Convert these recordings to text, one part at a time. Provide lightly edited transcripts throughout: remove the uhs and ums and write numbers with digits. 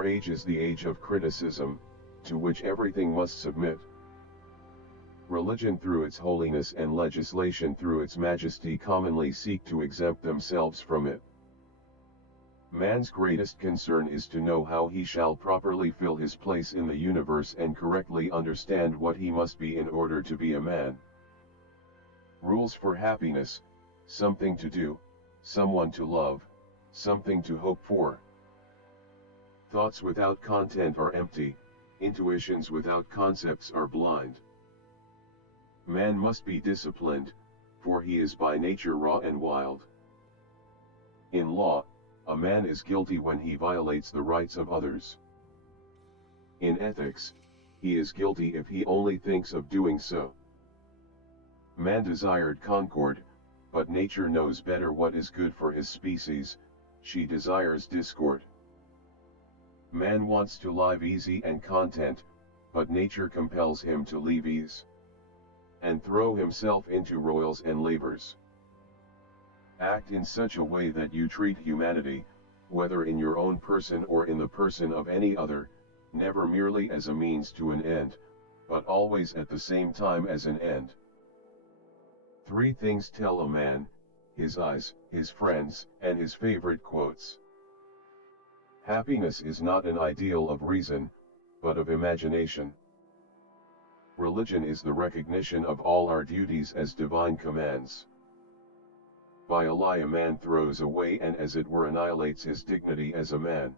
Our age is the age of criticism, to which everything must submit. Religion through its holiness and legislation through its majesty commonly seek to exempt themselves from it. Man's greatest concern is to know how he shall properly fill his place in the universe and correctly understand what he must be in order to be a man. Rules for happiness: something to do, someone to love, something to hope for. Thoughts without content are empty, intuitions without concepts are blind. Man must be disciplined, for he is by nature raw and wild. In law, a man is guilty when he violates the rights of others. In ethics, he is guilty if he only thinks of doing so. Man desired concord, but nature knows better what is good for his species. She desires discord. Man wants to live easy and content, but nature compels him to leave ease and throw himself into roils and labors. Act in such a way that you treat humanity, whether in your own person or in the person of any other, never merely as a means to an end, but always at the same time as an end. 3 things tell a man: his eyes, his friends, and his favorite quotes. Happiness is not an ideal of reason, but of imagination. Religion is the recognition of all our duties as divine commands. By a lie a man throws away and as it were annihilates his dignity as a man.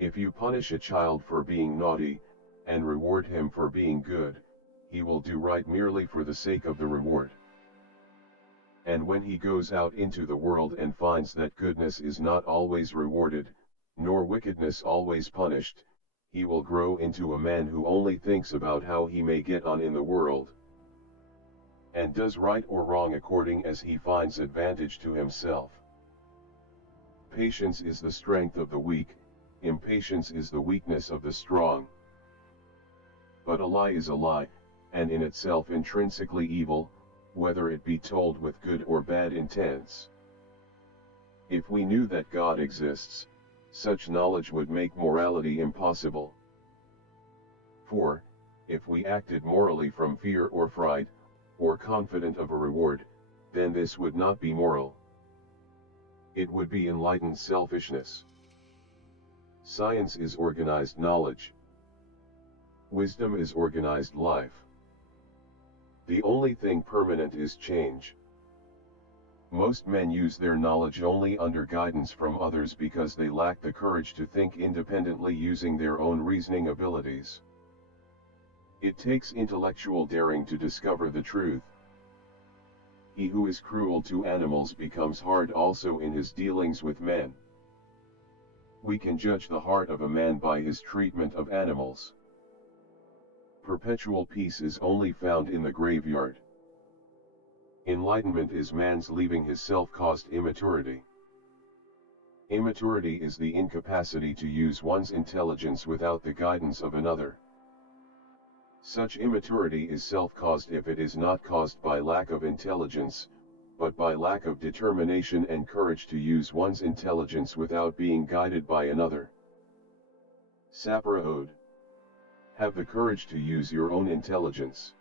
If you punish a child for being naughty, and reward him for being good, he will do right merely for the sake of the reward. And when he goes out into the world and finds that goodness is not always rewarded, nor wickedness always punished, he will grow into a man who only thinks about how he may get on in the world, and does right or wrong according as he finds advantage to himself. Patience is the strength of the weak, impatience is the weakness of the strong. But a lie is a lie, and in itself intrinsically evil, whether it be told with good or bad intents. If we knew that God exists, such knowledge would make morality impossible. For, if we acted morally from fear or fright, or confident of a reward, then this would not be moral. It would be enlightened selfishness. Science is organized knowledge. Wisdom is organized life. The only thing permanent is change. Most men use their knowledge only under guidance from others because they lack the courage to think independently using their own reasoning abilities. It takes intellectual daring to discover the truth. He who is cruel to animals becomes hard also in his dealings with men. We can judge the heart of a man by his treatment of animals. Perpetual peace is only found in the graveyard. Enlightenment is man's leaving his self-caused immaturity. Immaturity is the incapacity to use one's intelligence without the guidance of another. Such immaturity is self-caused if it is not caused by lack of intelligence, but by lack of determination and courage to use one's intelligence without being guided by another. Sapra Ode. Have the courage to use your own intelligence.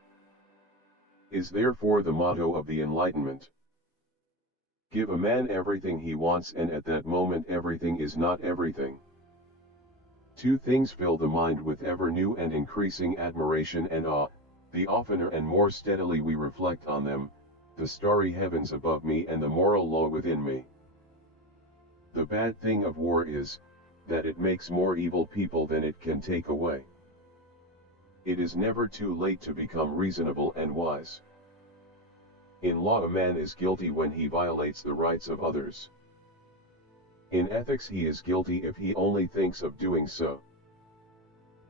Is therefore the motto of the Enlightenment. Give a man everything he wants, and at that moment everything is not everything. 2 things fill the mind with ever new and increasing admiration and awe: the oftener and more steadily we reflect on them, the starry heavens above me and the moral law within me. The bad thing of war is, that it makes more evil people than it can take away. It is never too late to become reasonable and wise. In law a man is guilty when he violates the rights of others. In ethics he is guilty if he only thinks of doing so.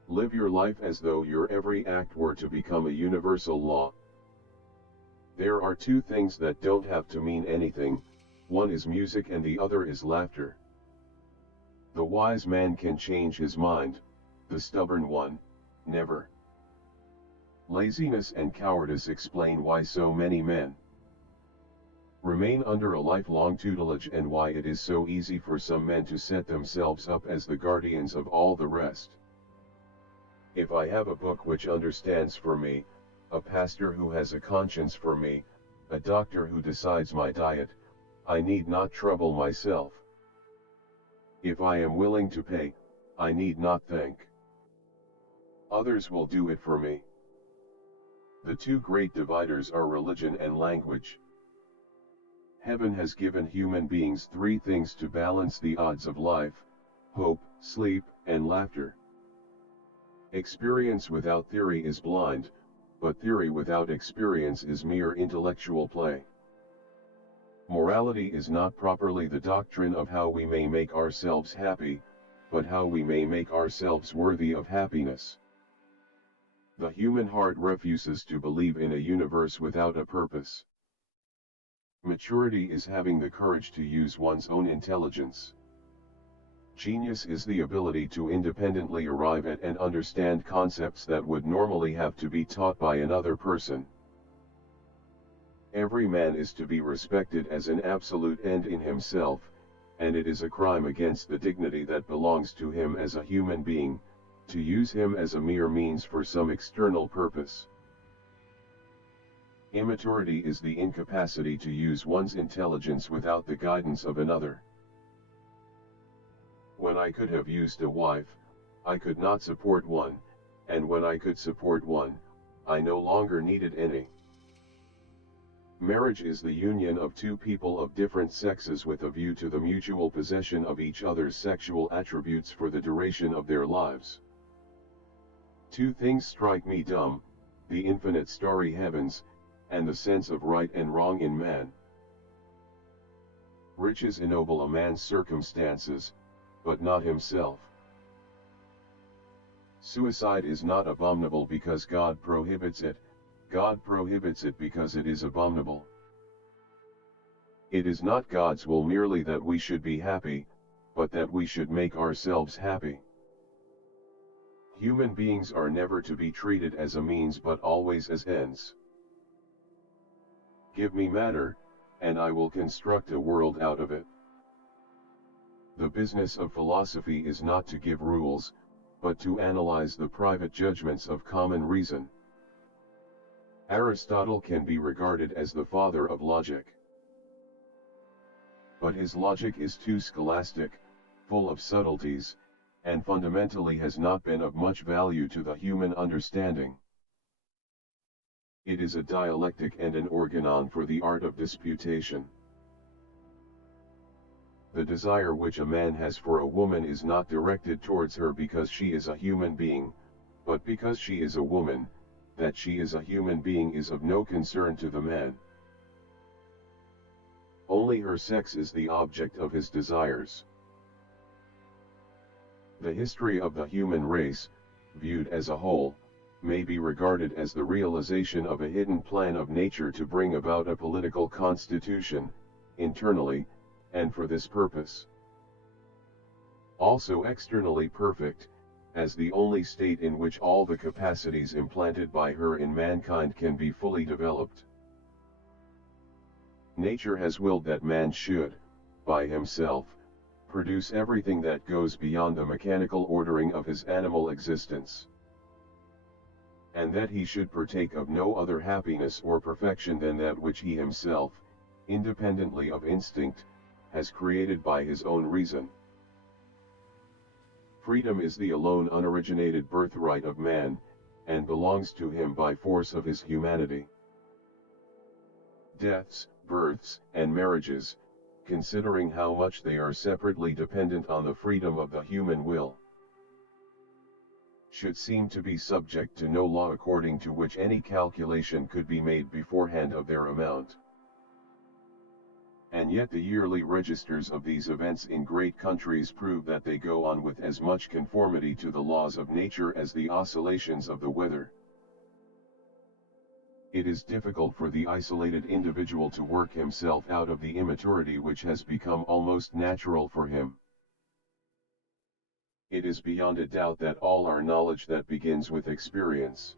Live your life as though your every act were to become a universal law. There are 2 things that don't have to mean anything: one is music and the other is laughter. The wise man can change his mind, the stubborn one, never. Laziness and cowardice explain why so many men remain under a lifelong tutelage, and why it is so easy for some men to set themselves up as the guardians of all the rest. If I have a book which understands for me, a pastor who has a conscience for me, a doctor who decides my diet, I need not trouble myself. If I am willing to pay, I need not think. Others will do it for me. The two great dividers are religion and language. Heaven has given human beings three things to balance the odds of life: hope, sleep, and laughter. Experience without theory is blind, but theory without experience is mere intellectual play. Morality is not properly the doctrine of how we may make ourselves happy, but how we may make ourselves worthy of happiness. The human heart refuses to believe in a universe without a purpose. Maturity is having the courage to use one's own intelligence. Genius is the ability to independently arrive at and understand concepts that would normally have to be taught by another person. Every man is to be respected as an absolute end in himself, and it is a crime against the dignity that belongs to him as a human being, to use him as a mere means for some external purpose. Immaturity is the incapacity to use one's intelligence without the guidance of another. When I could have used a wife, I could not support one, and when I could support one, I no longer needed any. Marriage is the union of two people of different sexes with a view to the mutual possession of each other's sexual attributes for the duration of their lives. Two things strike me dumb: the infinite starry heavens, and the sense of right and wrong in man. Riches ennoble a man's circumstances, but not himself. Suicide is not abominable because God prohibits it, God prohibits it because it is abominable. It is not God's will merely that we should be happy, but that we should make ourselves happy. Human beings are never to be treated as a means but always as ends. Give me matter, and I will construct a world out of it. The business of philosophy is not to give rules, but to analyze the private judgments of common reason. Aristotle can be regarded as the father of logic. But his logic is too scholastic, full of subtleties, and fundamentally has not been of much value to the human understanding. It is a dialectic and an organon for the art of disputation. The desire which a man has for a woman is not directed towards her because she is a human being, but because she is a woman. That she is a human being is of no concern to the man. Only her sex is the object of his desires. The history of the human race, viewed as a whole, may be regarded as the realization of a hidden plan of nature to bring about a political constitution, internally, and for this purpose. Also externally perfect, as the only state in which all the capacities implanted by her in mankind can be fully developed. Nature has willed that man should, by himself, produce everything that goes beyond the mechanical ordering of his animal existence, and that he should partake of no other happiness or perfection than that which he himself, independently of instinct, has created by his own reason. Freedom is the alone unoriginated birthright of man, and belongs to him by force of his humanity. Deaths, births, and marriages, considering how much they are separately dependent on the freedom of the human will, should seem to be subject to no law according to which any calculation could be made beforehand of their amount. And yet the yearly registers of these events in great countries prove that they go on with as much conformity to the laws of nature as the oscillations of the weather. It is difficult for the isolated individual to work himself out of the immaturity which has become almost natural for him. It is beyond a doubt that all our knowledge that begins with experience,